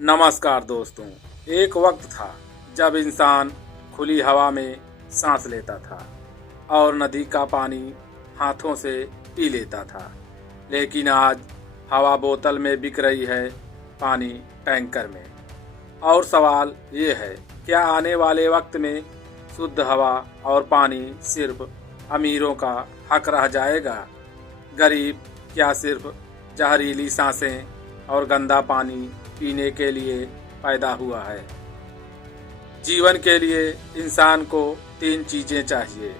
नमस्कार दोस्तों। एक वक्त था जब इंसान खुली हवा में सांस लेता था और नदी का पानी हाथों से पी लेता था। लेकिन आज हवा बोतल में बिक रही है, पानी टैंकर में। और सवाल ये है, क्या आने वाले वक्त में शुद्ध हवा और पानी सिर्फ अमीरों का हक रह जाएगा? गरीब क्या सिर्फ जहरीली सांसें और गंदा पानी पीने के लिए पैदा हुआ है? जीवन के लिए इंसान को 3 चीजें चाहिए: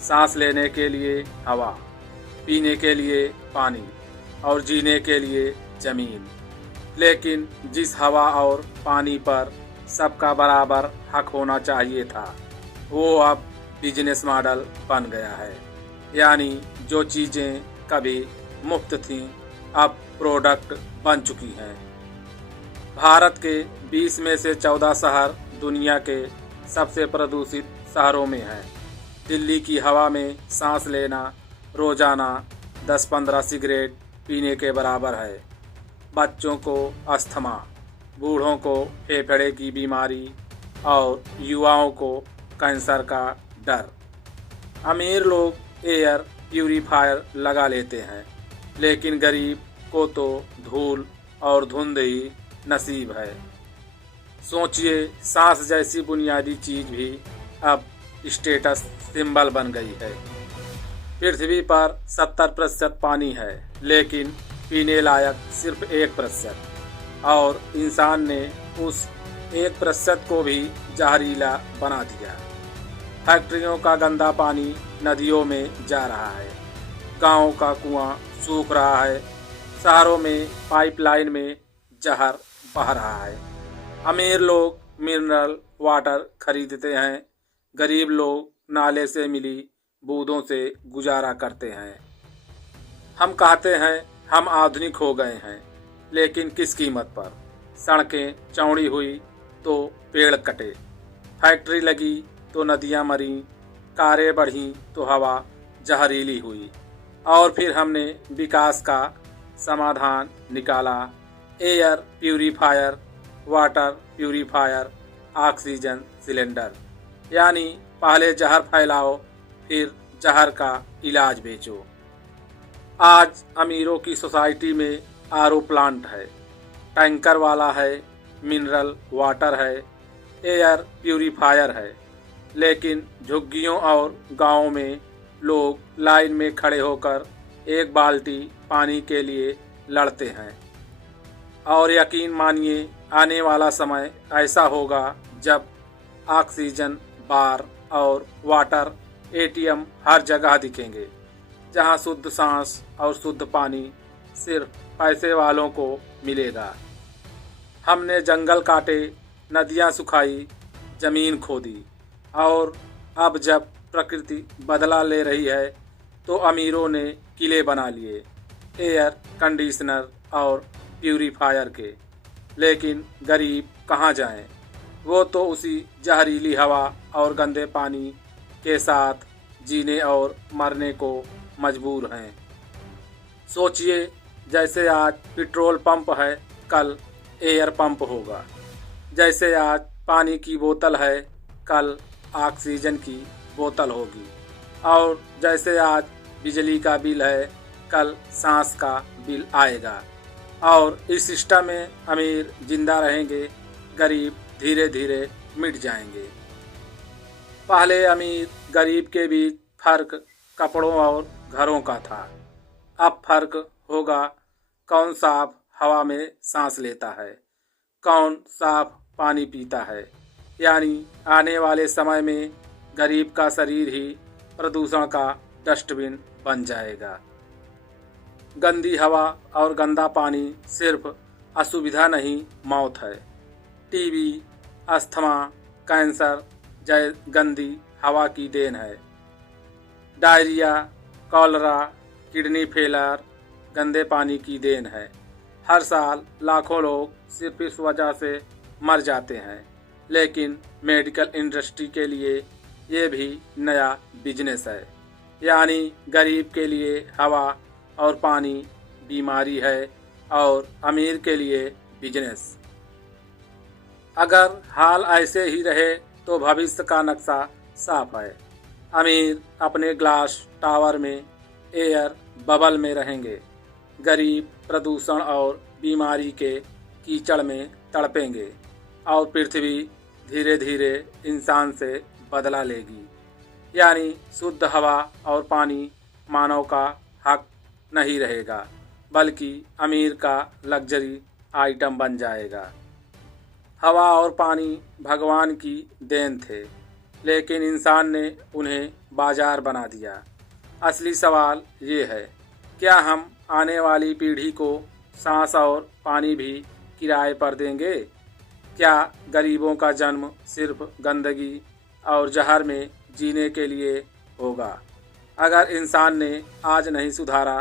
सांस लेने के लिए हवा, पीने के लिए पानी और जीने के लिए जमीन। लेकिन जिस हवा और पानी पर सबका बराबर हक होना चाहिए था, वो अब बिजनेस मॉडल बन गया है। यानी जो चीजें कभी मुफ्त थीं, अब प्रोडक्ट बन चुकी हैं। भारत के 20 में से 14 शहर दुनिया के सबसे प्रदूषित शहरों में हैं। दिल्ली की हवा में सांस लेना रोजाना 10-15 सिगरेट पीने के बराबर है। बच्चों को अस्थमा, बूढ़ों को फेफड़े की बीमारी और युवाओं को कैंसर का डर। अमीर लोग एयर प्यूरीफायर लगा लेते हैं, लेकिन गरीब को तो धूल और धुंध ही नसीब है। सोचिए, सांस जैसी बुनियादी चीज भी अब स्टेटस सिंबल बन गई है। पृथ्वी पर 70% पानी है, लेकिन पीने लायक सिर्फ 1%। और इंसान ने उस 1% को भी जहरीला बना दिया। फैक्ट्रियों का गंदा पानी नदियों में जा रहा है, गांव का कुआं सूख रहा है, शहरों में पाइपलाइन में जहर बह रहा है। अमीर लोग मिनरल वाटर खरीदते हैं, गरीब लोग नाले से मिली बूंदों से गुजारा करते हैं। हम कहते हैं हम आधुनिक हो गए हैं, लेकिन किस कीमत पर? सड़कें चौड़ी हुई तो पेड़ कटे, फैक्ट्री लगी तो नदियां मरी, कारें बढ़ी तो हवा जहरीली हुई। और फिर हमने विकास का समाधान निकाला: air purifier, water purifier, oxygen cylinder. यानी पहले जहर फैलाओ, फिर जहर का इलाज बेचो। आज अमीरों की सोसाइटी में आरओ प्लांट है, टैंकर वाला है, मिनरल वाटर है, एयर प्यूरीफायर है। लेकिन झुग्गियों और गांवों में लोग लाइन में खड़े होकर एक बाल्टी पानी के लिए लड़ते हैं। और यकीन मानिए, आने वाला समय ऐसा होगा जब ऑक्सीजन बार और वाटर एटीएम हर जगह दिखेंगे, जहां शुद्ध सांस और शुद्ध पानी सिर्फ पैसे वालों को मिलेगा। हमने जंगल काटे, नदियां सुखाई, जमीन खोदी, और अब जब प्रकृति बदला ले रही है, तो अमीरों ने किले बना लिए एयर कंडीशनर और प्यूरीफायर के। लेकिन गरीब कहाँ जाएं? वो तो उसी जहरीली हवा और गंदे पानी के साथ जीने और मरने को मजबूर हैं। सोचिए, जैसे आज पेट्रोल पंप है, कल एयर पंप होगा। जैसे आज पानी की बोतल है, कल ऑक्सीजन की बोतल होगी। और जैसे आज बिजली का बिल है, कल सांस का बिल आएगा। और इस सिस्टम में अमीर जिंदा रहेंगे, गरीब धीरे धीरे मिट जाएंगे। पहले अमीर गरीब के बीच फर्क कपड़ों और घरों का था। अब फर्क होगा कौन साफ हवा में सांस लेता है, कौन साफ पानी पीता है। यानी आने वाले समय में गरीब का शरीर ही प्रदूषण का डस्टबिन बन जाएगा। गंदी हवा और गंदा पानी सिर्फ असुविधा नहीं, मौत है। टीबी, अस्थमा, कैंसर जय गंदी हवा की देन है। डायरिया, कॉलरा, किडनी फेलर गंदे पानी की देन है। हर साल लाखों लोग सिर्फ इस वजह से मर जाते हैं। लेकिन मेडिकल इंडस्ट्री के लिए ये भी नया बिजनेस है। यानी गरीब के लिए हवा और पानी बीमारी है, और अमीर के लिए बिजनेस। अगर हाल ऐसे ही रहे तो भविष्य का नक्शा साफ है। अमीर अपने ग्लास टावर में एयर बबल में रहेंगे, गरीब प्रदूषण और बीमारी के कीचड़ में तड़पेंगे और पृथ्वी धीरे धीरे इंसान से बदला लेगी। यानी शुद्ध हवा और पानी मानव का हक नहीं रहेगा, बल्कि अमीर का लग्जरी आइटम बन जाएगा। हवा और पानी भगवान की देन थे, लेकिन इंसान ने उन्हें बाजार बना दिया। असली सवाल ये है, क्या हम आने वाली पीढ़ी को सांस और पानी भी किराए पर देंगे? क्या गरीबों का जन्म सिर्फ गंदगी और जहर में जीने के लिए होगा? अगर इंसान ने आज नहीं सुधारा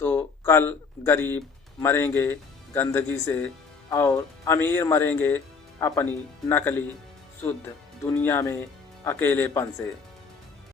तो कल गरीब मरेंगे गंदगी से और अमीर मरेंगे अपनी नकली शुद्ध दुनिया में अकेलेपन से।